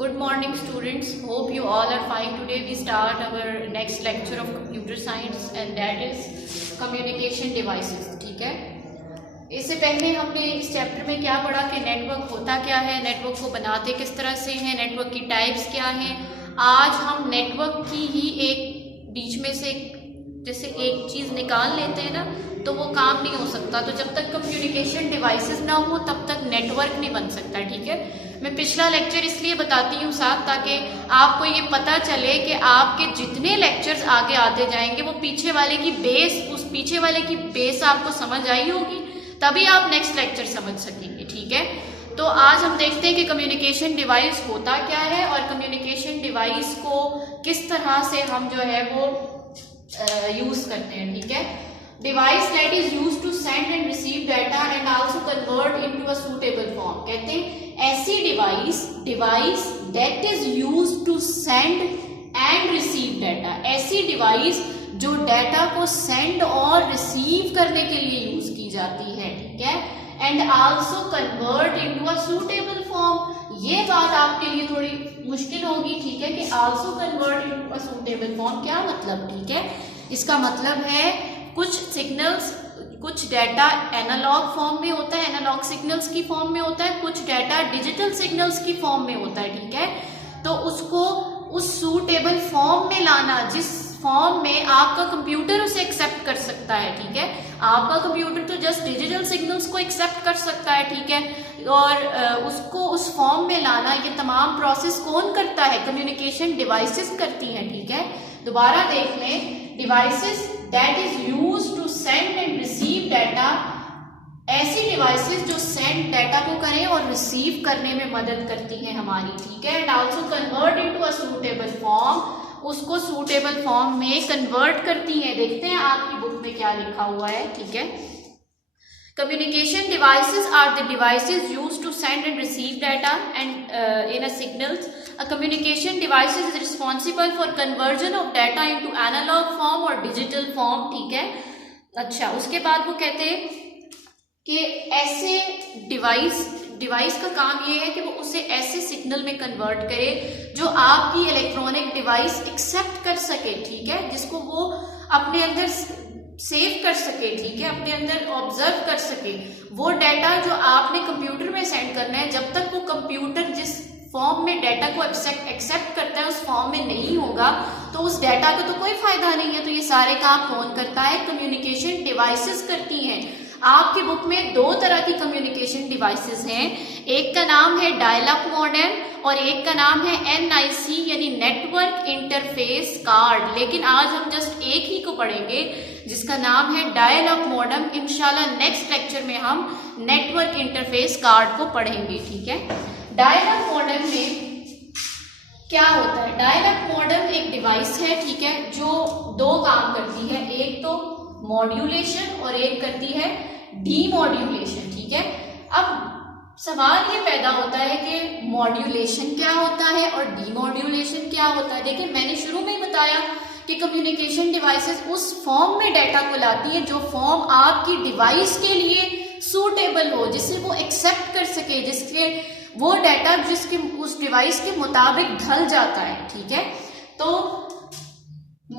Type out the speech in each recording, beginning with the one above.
Good morning students, hope you all are fine. Today we start our next lecture of computer science and that is communication devices. ठीक है, इससे पहले हमने इस chapter में क्या पढ़ा कि नेटवर्क होता क्या है, नेटवर्क को बनाते किस तरह से हैं, नेटवर्क की टाइप्स क्या हैं। आज हम नेटवर्क की ही एक बीच में से जैसे एक चीज़ निकाल लेते हैं ना, तो वो काम नहीं हो सकता। तो जब तक कम्युनिकेशन डिवाइसेस ना हो तब तक नेटवर्क नहीं बन सकता। ठीक है, मैं पिछला लेक्चर इसलिए बताती हूँ साथ ताकि आपको ये पता चले कि आपके जितने लेक्चर्स आगे आते जाएंगे वो पीछे वाले की बेस, उस पीछे वाले की बेस आपको समझ आई होगी, तभी आप नेक्स्ट लेक्चर समझ सकेंगे। ठीक है, तो आज हम देखते हैं कि कम्युनिकेशन डिवाइस होता क्या है और कम्युनिकेशन डिवाइस को किस तरह से हम जो है वो यूज करते हैं। ठीक है, device that is use to send and receive data and also convert into a suitable form. कहते हैं ऐसी device that is use to send and receive data, ऐसी डिवाइस जो डाटा को सेंड और रिसीव करने के लिए यूज की जाती है। ठीक है, and also convert into a suitable form. ये बात आपके लिए थोड़ी मुश्किल होगी। ठीक है, कि also convert into a suitable form क्या मतलब। ठीक है, इसका मतलब है कुछ सिग्नल्स, कुछ डाटा एनालॉग फॉर्म में होता है, एनालॉग सिग्नल्स की फॉर्म में होता है, कुछ डाटा डिजिटल सिग्नल्स की फॉर्म में होता है। ठीक है, तो उसको उस सूटेबल फॉर्म में लाना जिस फॉर्म में आपका कंप्यूटर उसे एक्सेप्ट कर सकता है। ठीक है, आपका कंप्यूटर तो जस्ट डिजिटल सिग्नल्स को एक्सेप्ट कर सकता है। ठीक है, और उसको उस फॉर्म में लाना, ये तमाम प्रोसेस कौन करता है? कम्युनिकेशन डिवाइसेस करती हैं। ठीक है, दोबारा देख लें, devices that is use to send and receive data, ऐसी डिवाइसेस जो सेंड डाटा को करें और रिसीव करने में मदद करती हैं हमारी। ठीक है, and also convert into a suitable form, उसको सूटेबल फॉर्म में कन्वर्ट करती हैं। देखते हैं आपकी बुक में क्या लिखा हुआ है। ठीक है, communication devices are the devices used to send and receive data and in a signals. A communication device is responsible for conversion of data into analog form or digital form. ठीक है, अच्छा, उसके बाद वो कहते हैं कि ऐसे डिवाइस का काम ये है कि वो उसे ऐसे सिग्नल में कन्वर्ट करे जो आपकी इलेक्ट्रॉनिक डिवाइस एक्सेप्ट कर सके। ठीक है, जिसको वो अपने अंदर सेव कर सके। ठीक है, अपने अंदर ऑब्जर्व कर सके वो डाटा जो आपने कंप्यूटर में सेंड करना है। जब तक वो कंप्यूटर जिस फॉर्म में डाटा को एक्सेप्ट करता है उस फॉर्म में नहीं होगा तो उस डाटा का तो कोई फायदा नहीं है। तो ये सारे काम कौन करता है? कम्युनिकेशन डिवाइसेस करती हैं। आपकी बुक में दो तरह की कम्युनिकेशन डिवाइसेस हैं, एक का नाम है डायल अप मॉडेम और एक का नाम है NIC यानी नेटवर्क इंटरफेस कार्ड। लेकिन आज हम जस्ट एक ही को पढ़ेंगे जिसका नाम है डायल अप मॉडेम। इंशाल्लाह नेक्स्ट लेक्चर में हम नेटवर्क इंटरफेस कार्ड को पढ़ेंगे। ठीक है, डायल अप मॉडेम में क्या होता है? डायल अप मॉडेम एक डिवाइस है, ठीक है, जो दो काम करती है, एक तो मॉड्यूलेशन और एक करती है डीमॉड्यूलेशन। ठीक है, अब सवाल ये पैदा होता है कि मॉड्यूलेशन क्या होता है और डीमॉड्यूलेशन क्या होता है। देखिए, मैंने शुरू में ही बताया कि कम्युनिकेशन डिवाइसेस उस फॉर्म में डाटा को लाती है जो फॉर्म आपकी डिवाइस के लिए सूटेबल हो, जिसे वो एक्सेप्ट कर सके, जिसके वो डाटा जिसके उस डिवाइस के मुताबिक ढल जाता है। ठीक है, तो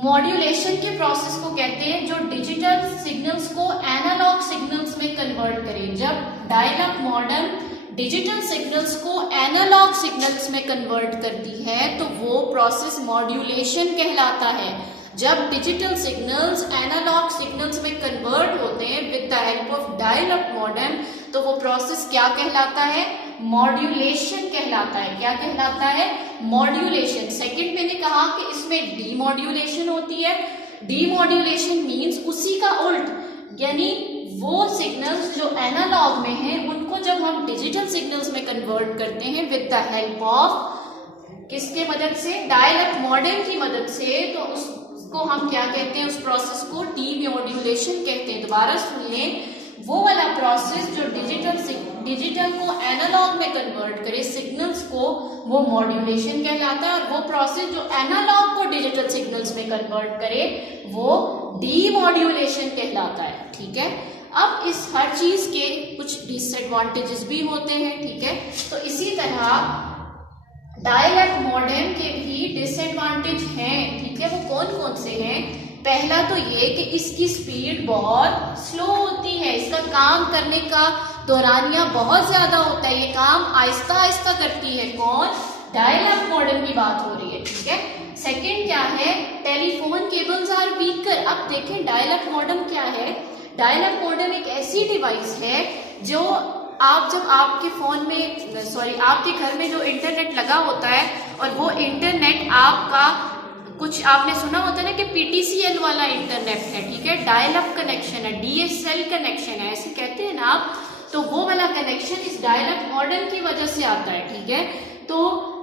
मॉड्यूलेशन के प्रोसेस को कहते हैं जो डिजिटल सिग्नल्स को एनालॉग सिग्नल्स में कन्वर्ट करे। जब dial up modem digital signals को एनालॉग सिग्नल्स में कन्वर्ट करती है तो वो प्रोसेस मॉड्यूलेशन कहलाता है। जब डिजिटल सिग्नल्स एनालॉग सिग्नल्स में कन्वर्ट होते हैं with the help of dial up modem तो वो प्रोसेस क्या कहलाता है? मॉड्यूलेशन कहलाता है। क्या कहलाता है? मॉड्यूलेशन। सेकंड मैंने कहा कि इसमें डीमॉड्यूलेशन होती है। डीमॉड्यूलेशन मींस उसी का उल्ट, यानी वो सिग्नल्स जो एनालॉग में हैं उनको जब हम डिजिटल सिग्नल्स में कन्वर्ट करते हैं विद द हेल्प ऑफ किसके मदद से? डायल अप मॉडेम की मदद से, तो उसको हम क्या कहते हैं? उस प्रोसेस को डीमॉड्यूलेशन कहते हैं। दोबारा सुन लें, वो वाला प्रोसेस जो डिजिटल को एनालॉग में कन्वर्ट करे सिग्नल्स को, वो मॉड्यूलेशन कहलाता है, और वो प्रोसेस जो एनालॉग को डिजिटल सिग्नल्स में कन्वर्ट करे वो डीमॉड्यूलेशन कहलाता है। ठीक है, अब इस हर चीज के कुछ डिसएडवांटेजेस भी होते हैं। ठीक है, तो इसी तरह डायल अप मॉडेम के भी डिसएडवांटेज हैं, ठीक है। वो कौन कौन से हैं? पहला तो ये कि इसकी स्पीड बहुत स्लो होती है, इसका काम करने का दौरानिया बहुत ज्यादा होता है, ये काम आहिस्ता आहिस्ता करती है। कौन? डायल अप मॉडेम की बात हो रही है, ठीक है। सेकंड क्या है? Telephone cables are weaker. अब देखें डायल अप मॉडेम क्या है। डायल अप मॉडेम एक ऐसी डिवाइस है जो आप जब आपके फोन में आपके घर में जो इंटरनेट लगा होता है और वो इंटरनेट आपका कुछ आपने सुना होता है ना कि PTCL वाला इंटरनेट है, ठीक है, डायल अप कनेक्शन है, DSL कनेक्शन है, ऐसे कहते हैं ना आप, तो वो वाला कनेक्शन इस डायल अप मॉडेम की वजह से आता है, ठीक है। तो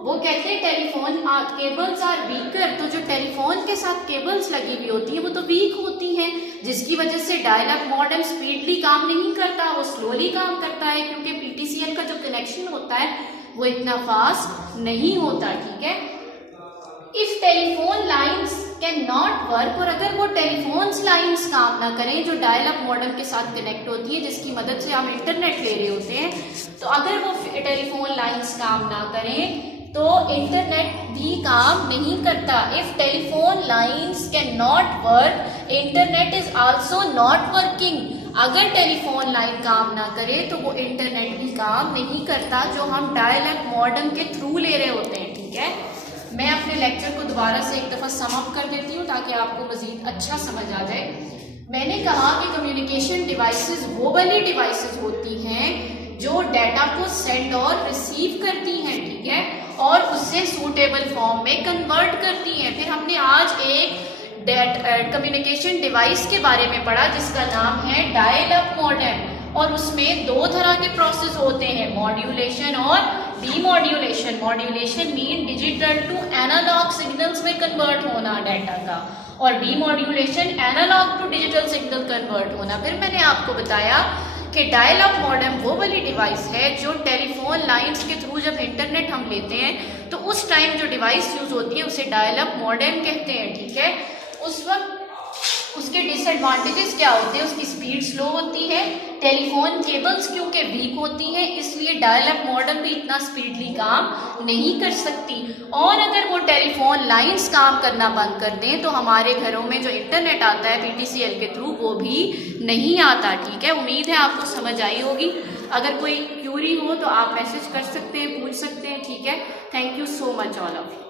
वो कहते हैं टेलीफोन केबल्स आर वीकर, तो जो टेलीफोन के साथ केबल्स लगी हुई होती है वो तो वीक होती हैं, जिसकी वजह से डायल अप मॉडेम स्पीडली काम नहीं करता, वो स्लोली काम करता है, क्योंकि PTCL का जो कनेक्शन होता है वो इतना फास्ट नहीं होता, ठीक है। If telephone lines can not work, और अगर वो टेलीफोन लाइन्स काम ना करें जो डायल अप मॉडेम के साथ कनेक्ट होती है, जिसकी मदद से हम इंटरनेट ले रहे होते हैं, तो अगर वो टेलीफोन लाइन्स काम ना करें तो इंटरनेट भी काम नहीं करता। If telephone lines can not work, internet is also not working. अगर टेलीफोन लाइन काम ना करे तो वो इंटरनेट भी काम नहीं करता जो हम डायल अप मॉडेम के थ्रू ले रहे होते हैं, ठीक है। मैं अपने लेक्चर को दोबारा से एक दफ़ा सम अप कर देती हूँ ताकि आपको मज़ीद अच्छा समझ आ जाए। मैंने कहा कि कम्युनिकेशन डिवाइसेस वो वाली डिवाइसेस होती हैं जो डाटा को सेंड और रिसीव करती हैं, ठीक है, और उससे सूटेबल फॉर्म में कन्वर्ट करती हैं। फिर हमने आज एक कम्युनिकेशन डिवाइस के बारे में पढ़ा जिसका नाम है डायल अप मॉडेम, और उसमें दो तरह के प्रोसेस होते हैं, मॉड्यूलेशन और demodulation. Modulation mean digital to analog signals में कन्वर्ट होना डाटा का, और demodulation analog to digital signal convert होना। फिर मैंने आपको बताया कि डायल अप मॉडेम वो वाली डिवाइस है जो टेलीफोन लाइंस के थ्रू जब इंटरनेट हम लेते हैं तो उस टाइम जो डिवाइस यूज होती है उसे डायल अप मॉडेम कहते हैं, ठीक है। उस वक्त उसके डिसएडवांटेजेस क्या होते हैं? उसकी स्पीड स्लो होती है, टेलीफोन केबल्स क्योंकि वीक होती हैं इसलिए डायल अप मॉडेम भी इतना स्पीडली काम नहीं कर सकती, और अगर वो टेलीफोन लाइंस काम करना बंद कर दें तो हमारे घरों में जो इंटरनेट आता है PTCL के थ्रू वो भी नहीं आता, ठीक है। उम्मीद है आपको समझ आई होगी। अगर कोई क्यूरी हो तो आप मैसेज कर सकते हैं, पूछ सकते हैं, ठीक है। Thank you so much all of you.